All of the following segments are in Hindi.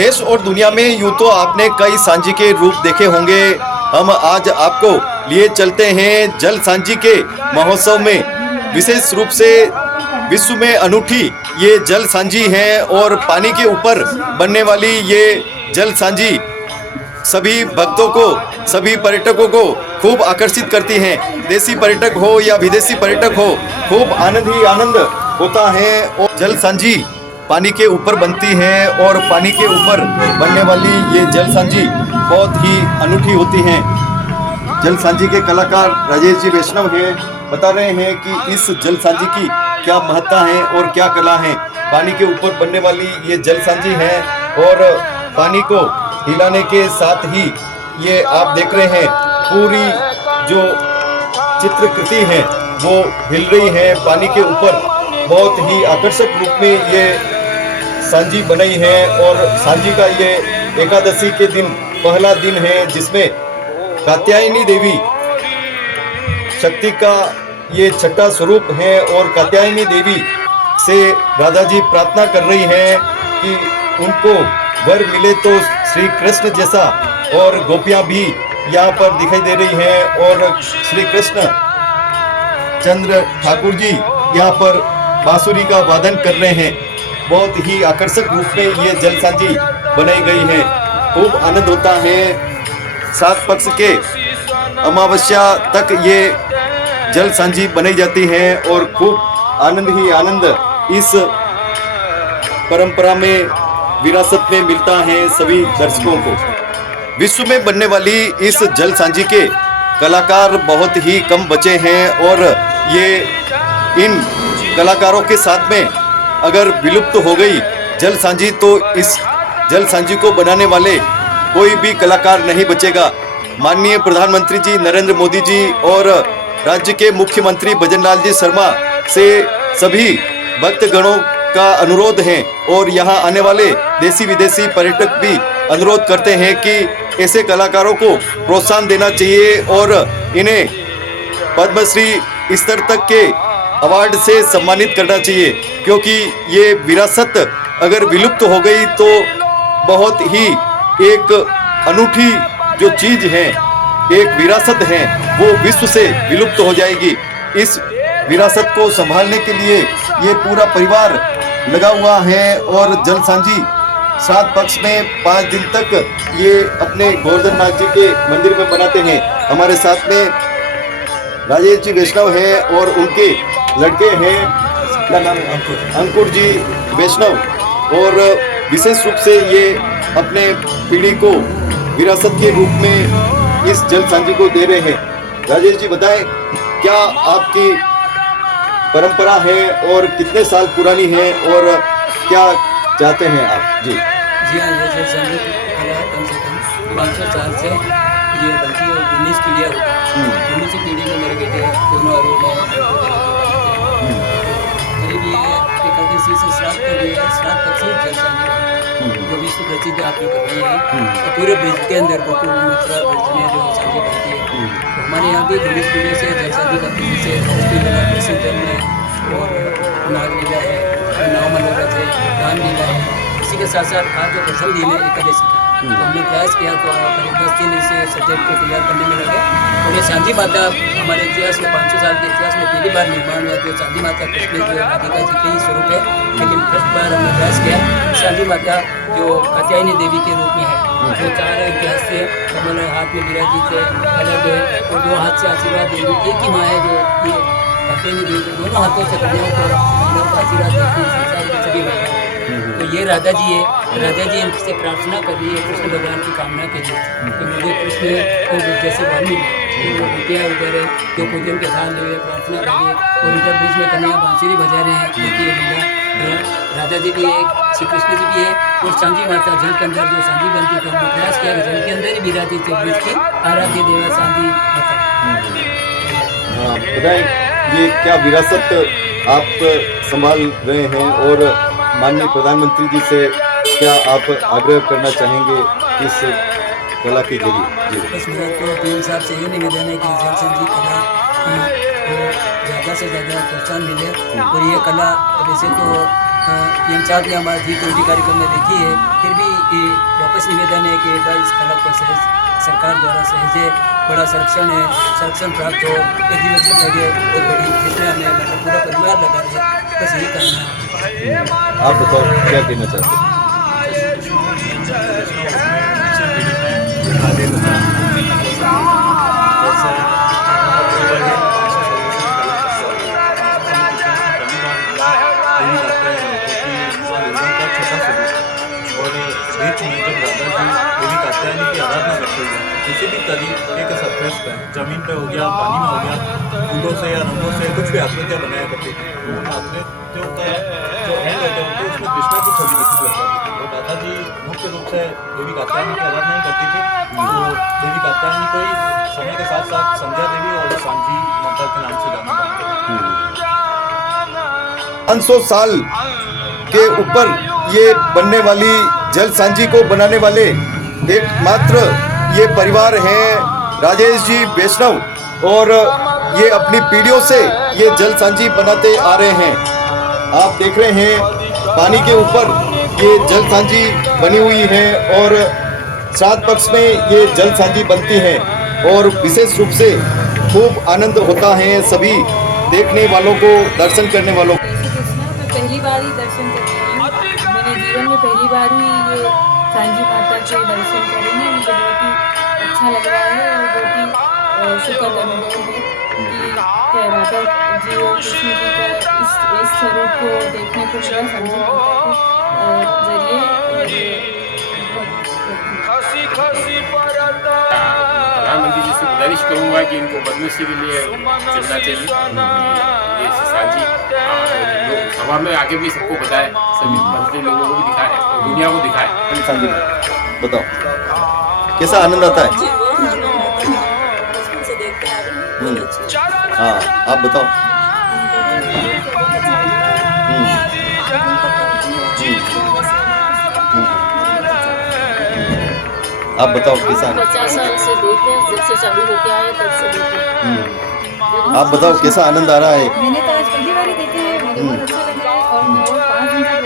देश और दुनिया में यूं तो आपने कई सांझी के रूप देखे होंगे। हम आज आपको लिए चलते हैं जल सांझी के महोत्सव में। विशेष रूप से विश्व में अनूठी ये जल सांझी है और पानी के ऊपर बनने वाली ये जल सांझी सभी भक्तों को, सभी पर्यटकों को खूब आकर्षित करती हैं। देसी पर्यटक हो या विदेशी पर्यटक हो, खूब आनंद ही आनंद होता है। और जल सांझी पानी के ऊपर बनती है और पानी के ऊपर बनने वाली ये जल सांझी बहुत ही अनूठी होती हैं। जल सांझी के कलाकार राजेश जी वैष्णव हैं, बता रहे हैं कि इस जल सांझी की क्या महत्ता है और क्या कला है। पानी के ऊपर बनने वाली ये जल सांझी है और पानी को हिलाने के साथ ही ये आप देख रहे हैं पूरी जो चित्रकृति है वो हिल रही है पानी के ऊपर। बहुत ही आकर्षक रूप में ये सांझी बनाई है और सांझी का ये एकादशी के दिन पहला दिन है जिसमें कात्यायनी देवी शक्ति का ये छठा स्वरूप है और कात्यायनी देवी से राधा जी प्रार्थना कर रही हैं कि उनको वर मिले तो श्री कृष्ण जैसा। और गोपियां भी यहाँ पर दिखाई दे रही हैं और श्री कृष्ण चंद्र ठाकुर जी यहाँ पर बांसुरी का वादन कर रहे हैं। बहुत ही आकर्षक रूप में ये जल सांझी बनाई गई है। खूब आनंद होता है। 7 पक्ष के अमावस्या तक ये जल सांझी बनाई जाती है और खूब आनंद ही आनंद इस परंपरा में, विरासत में मिलता है सभी दर्शकों को। विश्व में बनने वाली इस जल सांझी के कलाकार बहुत ही कम बचे हैं और ये इन कलाकारों के साथ में अगर विलुप्त हो गई जल सांझी तो इस जल सांझी को बनाने वाले कोई भी कलाकार नहीं बचेगा। माननीय प्रधानमंत्री जी नरेंद्र मोदी जी और राज्य के मुख्यमंत्री भजनलाल जी शर्मा से सभी भक्तगणों का अनुरोध है और यहाँ आने वाले देसी विदेशी पर्यटक भी अनुरोध करते हैं कि ऐसे कलाकारों को प्रोत्साहन देना चाहिए और इन्हें पद्मश्री स्तर तक के अवार्ड से सम्मानित करना चाहिए, क्योंकि ये विरासत अगर विलुप्त हो गई तो बहुत ही एक अनूठी जो चीज है, एक विरासत है, वो विश्व से विलुप्त हो जाएगी। इस विरासत को संभालने के लिए ये पूरा परिवार लगा हुआ है और जल सांझी 7 पक्ष में 5 दिन तक ये अपने गोवर्धन नाथ जी के मंदिर में बनाते हैं। हमारे साथ में राजेश जी वैष्णव हैं और उनके लड़के हैं, क्या नाम है, अंकुर जी वैष्णव। और विशेष रूप से ये अपने पीढ़ी को विरासत के रूप में इस जल सांझी को दे रहे हैं। राजेश जी बताएं, क्या आपकी परंपरा है और कितने साल पुरानी है और क्या चाहते हैं आप? जी हाँ, ये जल सांझी की कला कम से कम 500 साल से ये बनती है और 19 पीढ़ियाँ होती हैं। 19 पीढ़ी में मेरे बेटे दोनों आरोप हैं। करीब ये एकादशी से श्राद्ध कर दिया है, श्राद्ध तक से जल सांझी जो विश्व प्रसिद्ध आप लोग कर रही है। तो पूरे ब्रिज के अंदर गोकुल मथुरा ब्रिज में जो सांझी बनती है, तो हमारे यहाँ भी 19 पीढ़ी से जल सांझी बनती है। जैसे प्रसिद्ध है और नाग लीला है, नव मनोरथ है, दान लीला है। इसी के साथ साथ आज जो प्रथम दिन है एकादशी का, तो हमने प्रयास किया तो करीब 10 दिन इसे सब्जेक्ट को तैयार करने में लगे। और ये सांझी माता हमारे इतिहास में 500 साल के इतिहास में पहली बार निर्माण हुआ। जो सांझी माता कृष्ण जो राधिका जी के ही स्वरूप है, लेकिन फर्स्ट बार हमने प्रयास किया सांझी माता जो कात्यायनी देवी के रूप में है, जो 4 इतिहास से कमल हाथ में विराजित है, अलग है और 2 हाथ से आशीर्वाद देवी। एक ही माँ है जो ये कात्यायनी देवी दोनों हाथों से कन्याओं को आशीर्वाद देती है, संसार की सभी महिलाओं। तो ये राधा जी है, राधा जी इनसे प्रार्थना कर रही है कृष्ण भगवान की कामना के लिए कि मुझे कृष्ण को जैसे वर मिले। तो रुपया वगैरह जो पूजन के साथ ले प्रार्थना करिए और इधर ब्रिज में कन्या बांसुरी बजा रहे हैं। देखिए लीला राधा जी भी है, श्री कृष्ण जी भी है और सांझी माता जल के अंदर जो सांझी बनती है, तो हमने प्रयास किया कि जल के अंदर ही विराजित थे ब्रिज की आराध्य देवा सांझी माता। बताएं, ये क्या विरासत आप संभाल रहे हैं और माननीय प्रधानमंत्री जी से क्या आप आग्रह करना चाहेंगे इस कला के जरिए? बस मेरा तो पीएम साहब से ये निवेदन है कि जल सांझी कला को ज़्यादा से ज़्यादा प्रोत्साहन मिले। और ये कला वैसे तो PM साहब ने हमारा G20 कार्यक्रम में देखी है, फिर भी ये वापस निवेदन है कि एक बार इस कला को सरकार द्वारा सहेजे, बड़ा संरक्षण प्राप्त हो, एग्जीबिशन लगे बहुत बड़ी, जिसमें हमें मतलब पूरा परिवार लगा रहे, बस यही करना है। आप बताओ क्या कहना चाहते हैं? किसी भी तरीके के सरफेस पे, जमीन पे हो गया, पानी में हो गया, फूलों से या रंगों से कुछ भी आकृतियाँ बनाया करती थी। उन आकृतियों का जो एंड होता है उसमें कृष्णा की छवि दिखने लग जाती थी। और दादा जी मुख्य रूप से देवी कात्यायनी की आराधना नहीं करती थी, तो देवी कात्यायनी को ही समय के साथ साथ संध्या देवी और सांझी माता के नाम से जाना जाते हैं। 500 साल के ऊपर ये बनने वाली जल सांझी को बनाने वाले एकमात्र ये परिवार हैं राजेश जी वैष्णव, और ये अपनी पीढ़ियों से ये जल सांझी बनाते आ रहे हैं। आप देख रहे हैं पानी के ऊपर ये जल सांझी बनी हुई है और श्राद्ध पक्ष में ये जल सांझी बनती है और विशेष रूप से खूब आनंद होता है सभी देखने वालों को, दर्शन करने वालों को। मैं पहली बार ही दर्शन कर रही हूँ, मैंने जीवन में पहली बार ही ये सांझी माता के दर्शन करे हैं। मुझे बहुत ही अच्छा लग रहा है और बहुत ही सुखद अनुभव है कि राधा जी और कृष्ण जी का इस स्वरूप को देखने को मिला सांझी माता के जरिए। प्रधानमंत्री जी से गुजारिश करूंगा कि इनको पद्मश्री के लिए चलना चाहिए। ये सांझी लोग सभा में आगे भी सबको बताए, सभी मंत्री लोगों को भी दिखाए और दुनिया को दिखाए। सांझी बताओ कैसा आनंद आता है? हाँ आप बताओ। आप बताओ कैसा? 50 साल से देख रहे हैं, जब से चालू होके आए तब से देख रहे हैं। आप बताओ कैसा आनंद आ रहा है? मैंने तो आज पहली बार ही देखे हैं, मुझे बहुत अच्छा लग रहा है और 5 दिन तक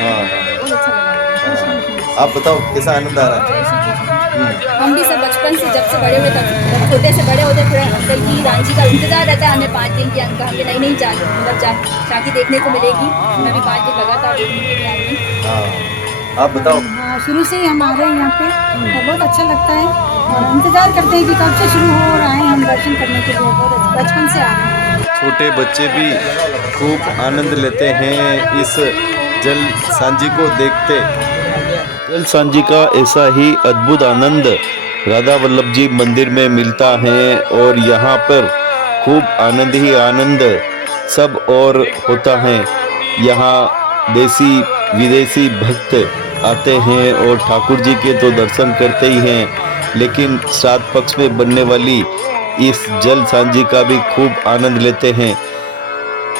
हाँ बहुत अच्छा लगा। आप बताओ कैसा आनंद आ रहा है? हम भी सब बचपन से जब से बड़े हुए तब छोटे से बड़े होते थे, अंकल की रांची का इंतजार रहता है हमें 5 दिन की। अंकल हमें नई नई झांकी देखने को मिलेगी, मैं भी 5 दिन लगातार देखने के लिए आई हूँ। हाँ आप बताओ। हाँ, शुरू से ही हम आ रहे हैं यहाँ पे और बहुत अच्छा लगता है और इंतज़ार करते हैं कि कब से शुरू हो रहा है, हम दर्शन करने के लिए बहुत बचपन से आ रहे हैं। छोटे बच्चे भी खूब आनंद लेते हैं इस जल सांझी को देखते। जल सांझी का ऐसा ही अद्भुत आनंद राधा वल्लभ जी मंदिर में मिलता है और यहाँ पर खूब आनंद ही आनंद सब और होता है। यहाँ देसी विदेशी भक्त आते हैं और ठाकुर जी के तो दर्शन करते ही हैं, लेकिन श्राद्ध पक्ष में बनने वाली इस जल सांझी का भी खूब आनंद लेते हैं।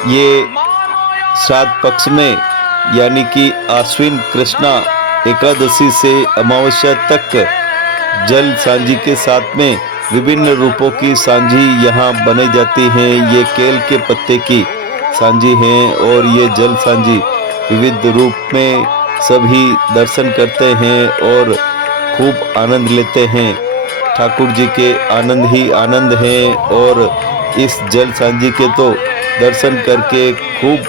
ये श्राद्ध पक्ष में यानी कि आश्विन कृष्णा एकादशी से अमावस्या तक जल सांझी के साथ में विभिन्न रूपों की सांझी यहाँ बनाई जाती है। ये केल के पत्ते की सांझी है और ये जल सांझी विविध रूप में सभी दर्शन करते हैं और खूब आनंद लेते हैं। ठाकुर जी के आनंद ही आनंद हैं और इस जल सांझी के तो दर्शन करके खूब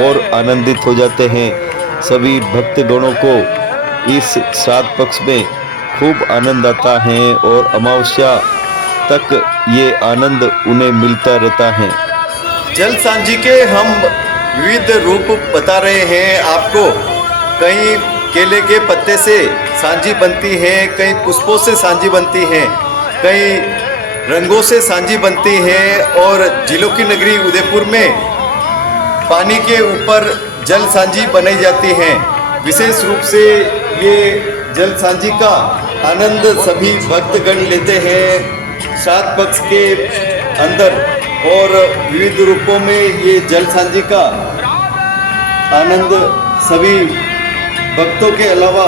और आनंदित हो जाते हैं। सभी भक्तगणों को इस श्राद्ध पक्ष में खूब आनंद आता है और अमावस्या तक ये आनंद उन्हें मिलता रहता है। जल सांझी के हम विविध रूप बता रहे हैं आपको। कहीं केले के पत्ते से सांझी बनती है, कहीं पुष्पों से सांझी बनती है, कहीं रंगों से सांझी बनती है और जिलों की नगरी उदयपुर में पानी के ऊपर जल सांझी बनाई जाती है। विशेष रूप से ये जल सांझी का आनंद सभी भक्तगण लेते हैं श्राद्ध पक्ष के अंदर और विविध रूपों में ये जल सांझी का आनंद सभी भक्तों के अलावा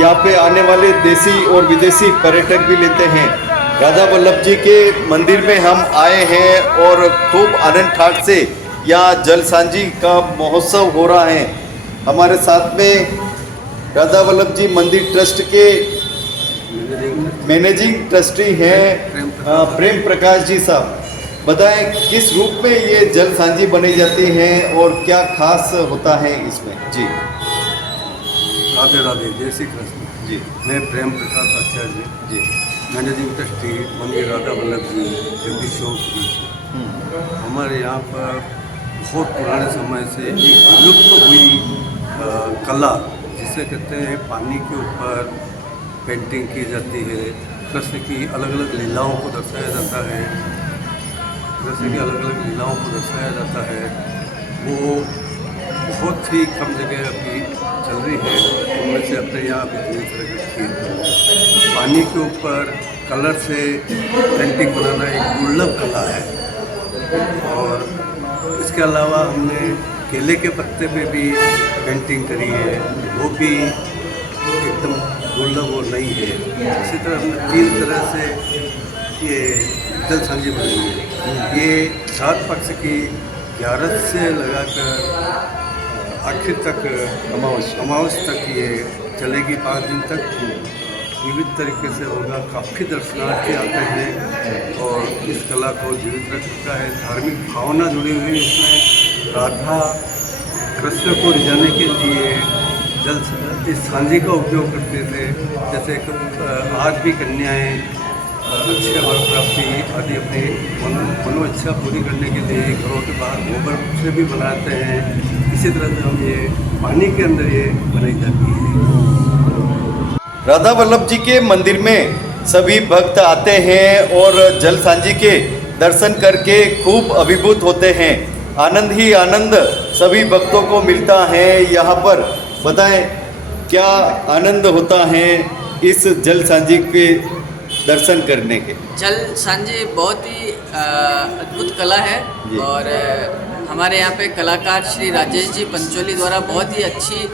यहाँ पे आने वाले देसी और विदेशी पर्यटक भी लेते हैं। राधा वल्लभ जी के मंदिर में हम आए हैं और खूब आनंद ठाट से यहाँ जल सांझी का महोत्सव हो रहा है। हमारे साथ में राधा वल्लभ जी मंदिर ट्रस्ट के मैनेजिंग ट्रस्टी हैं प्रेम प्रकाश जी साहब। बताएं किस रूप में ये जल सांझी बनाई जाती है और क्या खास होता है इसमें। जी राधे राधे, जय श्री कृष्ण जी मैं प्रेम प्रकाश आचार्य जी मैनेजिंग ट्रस्टी मंदिर राधा वल्लभ जी जगदीश चौक जी। हमारे यहाँ पर बहुत पुराने समय से एक विलुप्त हुई कला जिसे कहते हैं पानी के ऊपर पेंटिंग की जाती है। कृष्ण की अलग अलग लीलाओं को दर्शाया जाता है, कृष्ण की अलग अलग लीलाओं को दर्शाया जाता है। वो बहुत ही कम जगह अभी चल रही है, उनमें से अपने यहाँ अभी पूरी तरह रखी। पानी के ऊपर कलर से पेंटिंग बनाना एक दुर्लभ कला है। और इसके अलावा हमने केले के पत्ते पे भी पेंटिंग करी है, वो भी एकदम दुर्लभ और नई है। इसी तरह हमने 3 तरह से ये जल सांझी बनाई है। ये 7 पक्ष की 11 से लगाकर आखिर तक अमावस तक ये चलेगी, 5 दिन तक विविध तरीके से होगा। काफ़ी दर्शनार्थी आते हैं और इस कला को जीवित रखता है। धार्मिक भावना जुड़ी हुई इसमें। राधा कृष्ण को रिझाने के लिए जल इस सांझी का उपयोग करते थे। जैसे आज भी कन्याएँ अच्छे वर प्राप्ति आदि अपनी मनो इच्छा पूरी करने के लिए घरों के बाहर गोबर से भी बनाते हैं। इसी तरह से हम ये पानी के अंदर ये बनाई जाती है। राधा वल्लभ जी के मंदिर में सभी भक्त आते हैं और जल सांझी के दर्शन करके खूब अभिभूत होते हैं। आनंद ही आनंद सभी भक्तों को मिलता है यहाँ पर। बताएं क्या आनंद होता है इस जल सांझी के दर्शन करने के। जल सांझी बहुत ही अद्भुत कला है और हमारे यहाँ पे कलाकार श्री राजेश जी पंचोली द्वारा बहुत ही अच्छी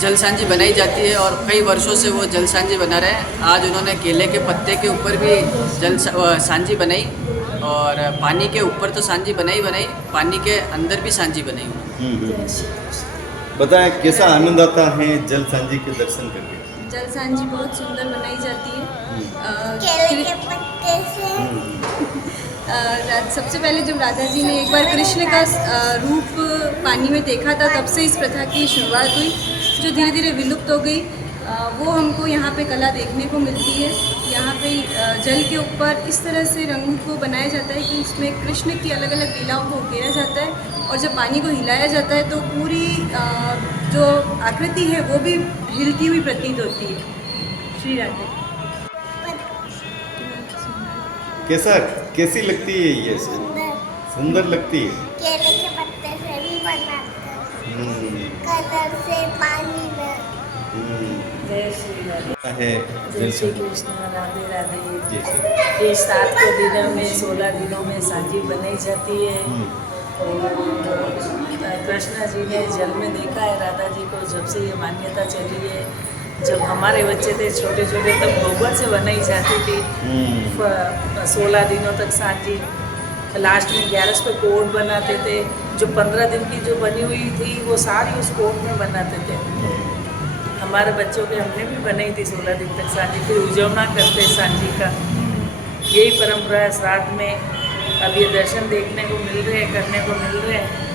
जल सांझी बनाई जाती है और कई वर्षों से वो जल सांझी बना रहे हैं। आज उन्होंने केले के पत्ते के ऊपर भी जल सांझी बनाई और पानी के ऊपर तो सांझी बनाई, पानी के अंदर भी सांझी बनाई। बताएं कैसा आनंद आता है जल सांझी के दर्शन करके। जल सांझी बहुत सुंदर बनाई जाती है। केले के पत्ते से सबसे पहले जब राधा जी ने एक बार कृष्ण का रूप पानी में देखा था, तब से इस प्रथा की शुरुआत हुई जो धीरे धीरे विलुप्त हो गई। वो हमको यहाँ पे कला देखने को मिलती है। यहाँ पे जल के ऊपर इस तरह से रंग को बनाया जाता है कि इसमें कृष्ण की अलग अलग लीलाओं को उकेरा जाता है और जब पानी को हिलाया जाता है तो पूरी जो आकृति है वो भी हिलती हुई प्रतीत होती है। श्री राधे। कैसी लगती है ये? सुंदर लगती है। केले के पत्ते से भी बनाते हैं, कलर से पानी में। जय श्री राधे। है जय श्री कृष्ण। राधे राधे। ये 7 के दिनों में 16 दिनों में सांझी बनाई जाती है। कृष्ण जी ने जल में देखा है राधा जी को, जब से ये मान्यता चली है। जब हमारे बच्चे थे छोटे छोटे तब गोबर से बनाई जाती थी। 16 दिनों तक सांझी, लास्ट में 11 पे कोट बनाते थे। जो 15 दिन की जो बनी हुई थी वो सारी उस कोट में बनाते थे। हमारे बच्चों के हमने भी बनाई थी 16 दिन तक सांझी, फिर उजवना करते सांझी का। यही परंपरा है। श्राद्ध में अब ये दर्शन देखने को मिल रहे हैं, करने को मिल रहे हैं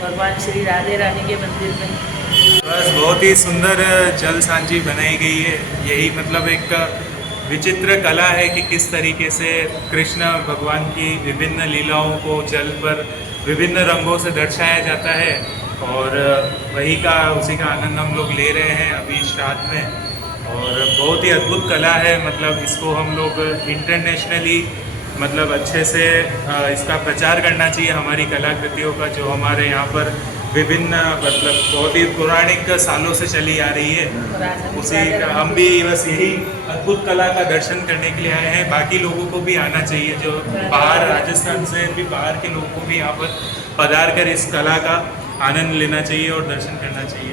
भगवान श्री राधे रानी के मंदिर में। बस बहुत ही सुंदर जल सांझी बनाई गई है। यही मतलब एक विचित्र कला है कि किस तरीके से कृष्ण भगवान की विभिन्न लीलाओं को जल पर विभिन्न रंगों से दर्शाया जाता है और वही का उसी का आनंद हम लोग ले रहे हैं अभी श्राद्ध में। और बहुत ही अद्भुत कला है। मतलब इसको हम लोग इंटरनेशनली मतलब अच्छे से इसका प्रचार करना चाहिए हमारी कलाकृतियों का, जो हमारे यहाँ पर विभिन्न मतलब बहुत ही पौराणिक सालों से चली आ रही है। उसी का हम भी बस यही अद्भुत कला का दर्शन करने के लिए आए हैं। बाकी लोगों को भी आना चाहिए, जो बाहर राजस्थान से भी बाहर के लोगों को भी यहाँ पर पधार कर इस कला का आनंद लेना चाहिए और दर्शन करना चाहिए।